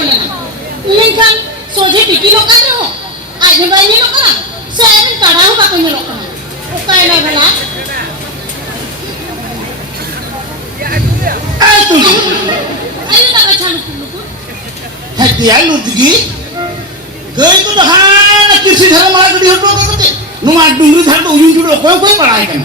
koila na mengkan soje piki lokan ho aje bai ni lokana seven kada ho ba ko ni lokana ukai na bela Ayo ayo na ba chalu kulu hati alu digi gay to hana kisi dhar mala gadi hoto kakate numa dungri dhar to uyun judo koy parai kan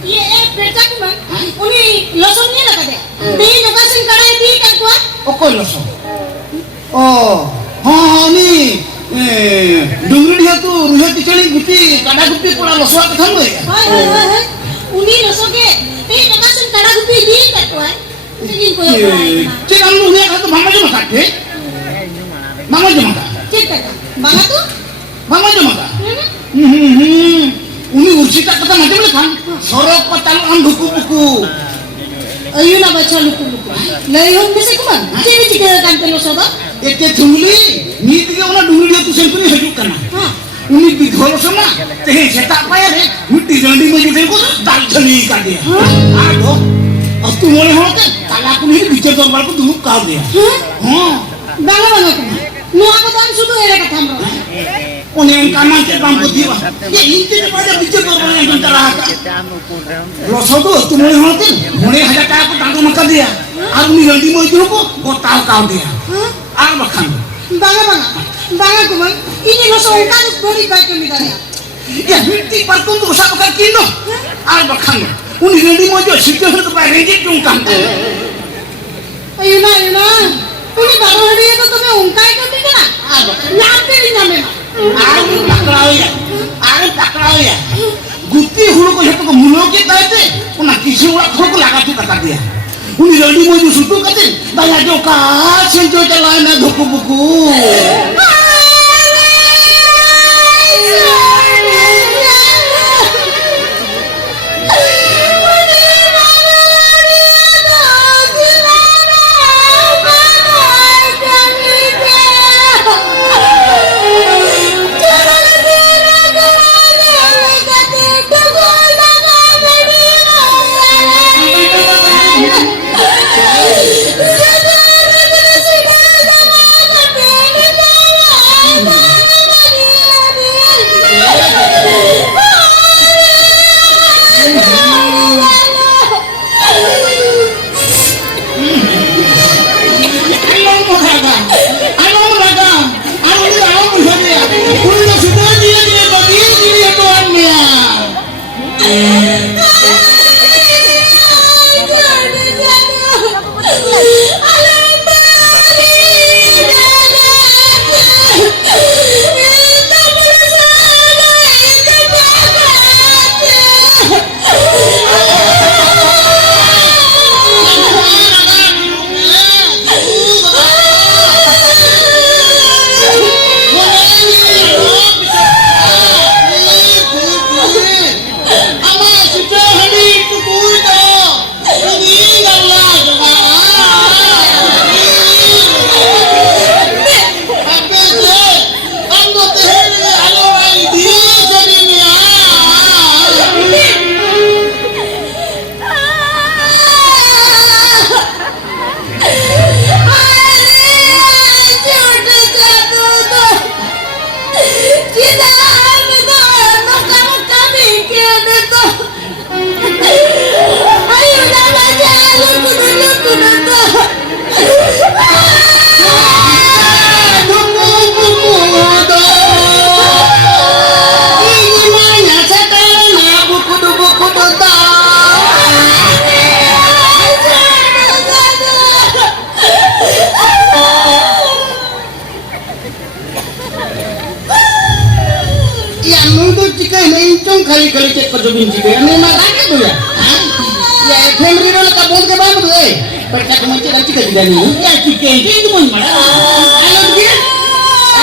ye preta ku man uni loson ni na kade be lokasin kadai di kan ko o koy loso o ha ni dungri dia tu ruhe kicheli guti kada guti pura loso ka thang hoy hai uni losoge be lokasin kada gupi di kan ko ini ko parai cek alu ni ka to mama jema sakhe mama jema ka cek ka mama tu mama jema ka uni ursita kata macam mana kan sorok patalu am buku buku ayo na baca luku luku layon bisa kuman ciri ciri kan peloso ba ete thumli ni tige ona dungri dia tu sempuni hajuk kana uni bidhol sama te seta paya re mutti jandi me jute ko dal chali ka dia ado astu mone hote kala ku ni biche dorbar ko dulu ka dia banga banga kuman nu aku tan sudu ere ka thamro one kaman ke bambu diwa ye inte ne pada biche dorbar ne jantara ka loso tu tu mone hote mone haja ka ko tango maka dia ar uni jandi me jute ko gotal ka dia ar bakhan banga kuman ini loso kan bori baik ke midanya ya bitti par ko to sa bakal kino ar bakhan uni jandi me jute sikhe to ba reje tungkan ayo na uni baro hari itu tume ungkai ko tika na nyampe ni nyame ar takraw ya guti hulu ko heto ko mulo ke taite ona kisi ora ko laga tu kata dia uni jandi mo ju sutu kate daya jo ka senjo chala na dhuku buku kali cek kerja binci dia ini makanya tuh ya ya family dulu kabur ke bawah tuh percaya kemana kan cika tidak nih ya cika itu mau mana ayo dia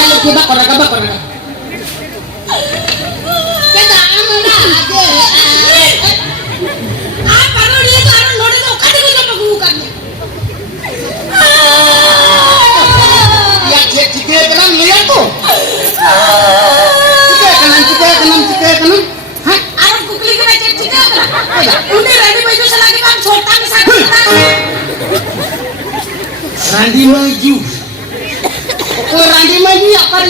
ayo kita korek kita amana aja apa lo dia tuh orang lori tuh kata gue coba bukan ya cika kenang lihat tuh cika kenang udah ready baju selagi bang sultan bisa Randy maju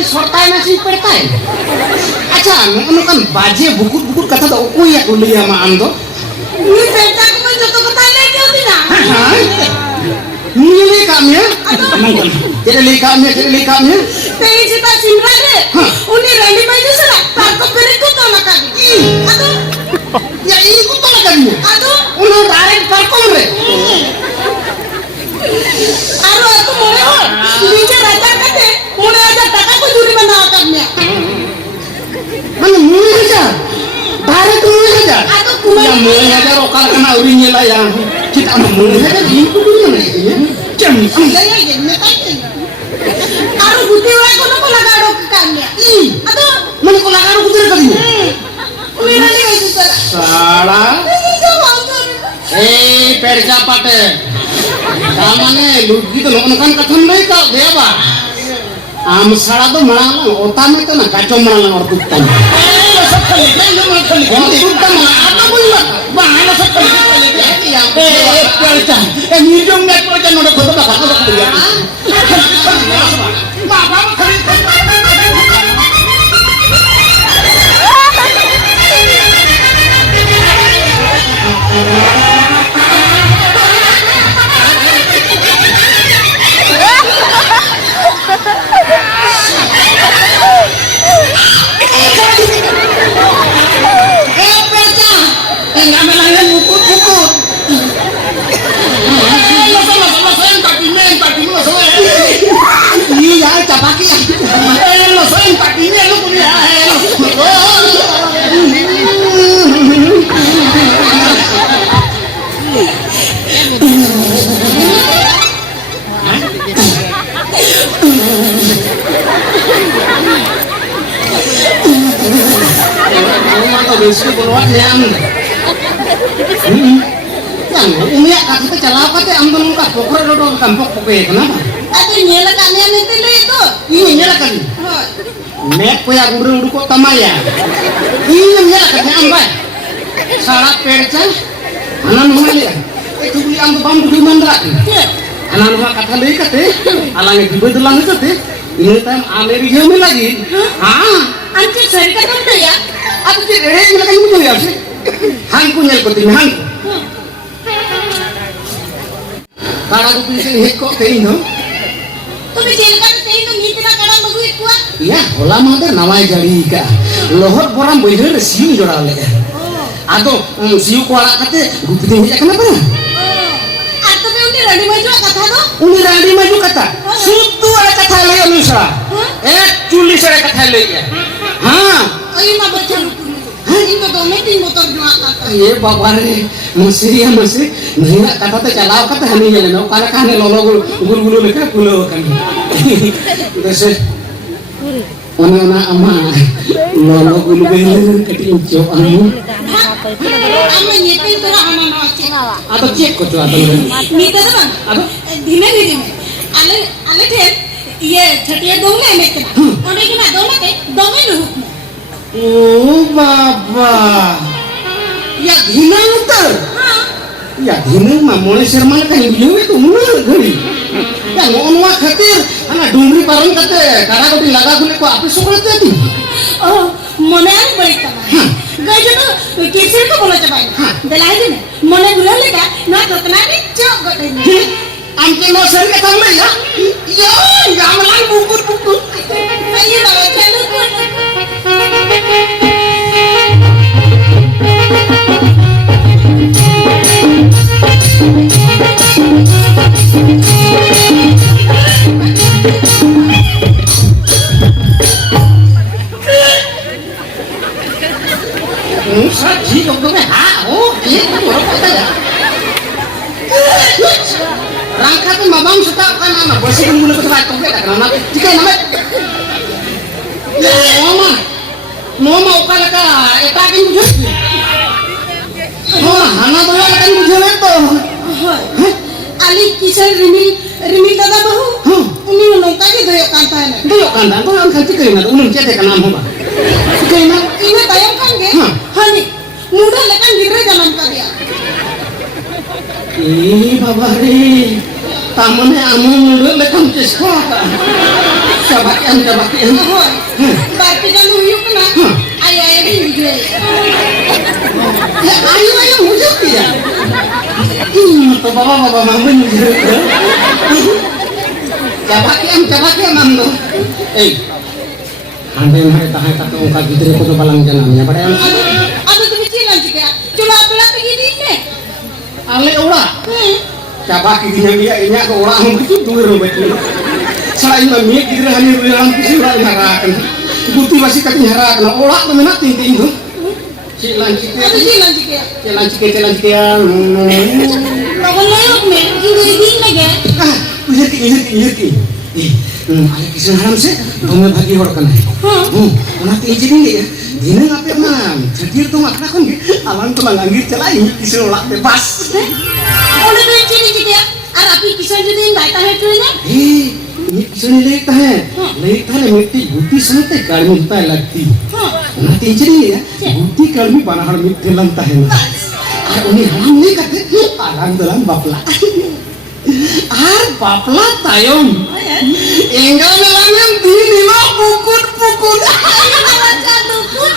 sortai nasi pertai. Acha, kan baje bukut kata do ko ya uli ama ando. Ni perca ko man joto ko tayo lagi hobi na. Ni le kamya. Tere le kamya. Pengi cita simra re. Uni ready baju sala. Parko pere ko to na kagi. Ado. Ya ini ko to na kagi. Ado. Uno direct parko re. Aro aku mone ho. Niche raja kate. Mone aja taka ko juri bana karnya. Mana mone aja. Direct mone aja. Ado kuma. Ya mone aja rokal kana uri nyela ya. Kita mone aja di ko dulu na ya. Jam. Saya ye me kai. Aro guti wa ko no lagaro karnya. Ado. Mana ko lagaro guti kadi. Uni nani baju sala. Sala. Perca pate. Kamane lugi to nokan katham lai ta deba. Am sara to mala otame to na kacho mala or tuttam. Sab khali tuttam apa bolna bahana sab khali ya. Perca. Nijong me perca no khodo ba khado ba ya. Baba khali yang umiak kata cala apa teh ambon muka pokor do tampok poke kenapa? Ado nyela kanya nitile itu. Iya nyala kan? Nek ko ya guru kok tamaya. Iya nyala kan ambai. Salah perca anan mali. Itu beli ambu bambu di mandra. Anan ma kata lei kate alange dibedelang itu teh. Ini time Amerika lagi. Anche sari kata ya. Aku tidak ada yang bilang ya sih. Hangku nyel kotin hangku. Kalau aku bisa hekok kayak ini. Tumi jelkan kayak itu nitina kadang bagu ikua. Iya, olah mah namanya jadi ika. Lohor orang boleh siu jual lagi. Atau siu kuala kate, gue pilih aja kenapa? Atau be uni ready maju kata tuh? Uni ready maju kata. Sutu ada kata lagi nusa. Tulis ada kata lagi. Oh ini mah baca lupa. Ini dome di motor dua kata. Iya bapak re, masih nih kata teh kalau kata hani ya no, karena kan lolo gulu leka pulau kan. Terus mana ama lolo gulu bener ketinjau amu. Ama nyetin tuh ama nasi. Atau cek kok tuh atau nita tuh bang. Apa? Dina. Ale deh. Iya, cerita dong nih mereka. Orang kita dong nih, dongnya luhuk. Oh baba, ya dina utar. Ya dina mah mulai sermal kan beliau itu mulai gini. Ya ngomong wah khatir, anak dungri parang kate, karena kau dilaga gule kau apa suka tadi? Oh, mana yang baik tamai. Gaya tuh kisir kau boleh cobain. Dalam ini, mana bulan lega, nak terkenal ni cok gak ini. Angke no seri kata ya? Yo, nggak melang bukut. Ayo bawa jalur pun. Saji dokternya rangka tuh mamam suka kan anak bersih dulu ke tempat tongkat karena jika nama mama ukala ka etakin bujus anak tuh kan bujus itu Ali kisah rimil dada bahu uni nongka ke doyok kantan tuh yang kaji kena umum cete kan amho ba kena ini bayangkan ke hani muda lekan gira jalan karya ih babari tamannya amu mulut lekam cespa coba Hoi, berarti kan uyuk kena. Ayah ini juga. ayo musuh ya. Bapak manggung gitu. Coba manggung. Ande mare tahan tak ungkap gitu ko balang janamnya pada yang Aduh tuh cilan juga. Coba apa begini nih? ale ulah. Coba kidinya dia nya ke ulah begitu duwe begitu. Selain mami kira hani ruang sura ngarakan. Guti masih katanya ngarakan ulah temen ting tuh. Cilan cike. Bakal lewat nih, gini lagi. Ngerti. Ada kisah haram sih, kamu bagi orang kan? Nanti izin ini ya, dina ngapain man? Jadi itu makna kan, awan tuh langgir celai, kisah olak bebas. Oleh tuh ciri gitu ya, Arabi kisah jadi nggak tahu itu nya. Ini kisah ini lekta है मिट्टी गुटी समेत गाड़ी में होता है लगती nanti izin ini ya, गुटी गाड़ी banahar मिट्टी लगता है ना. Ini haram nih katanya, alam dalam bapla. Bapla tayong. Engkau memang yang bini lo pukul. Ayo baca dukun.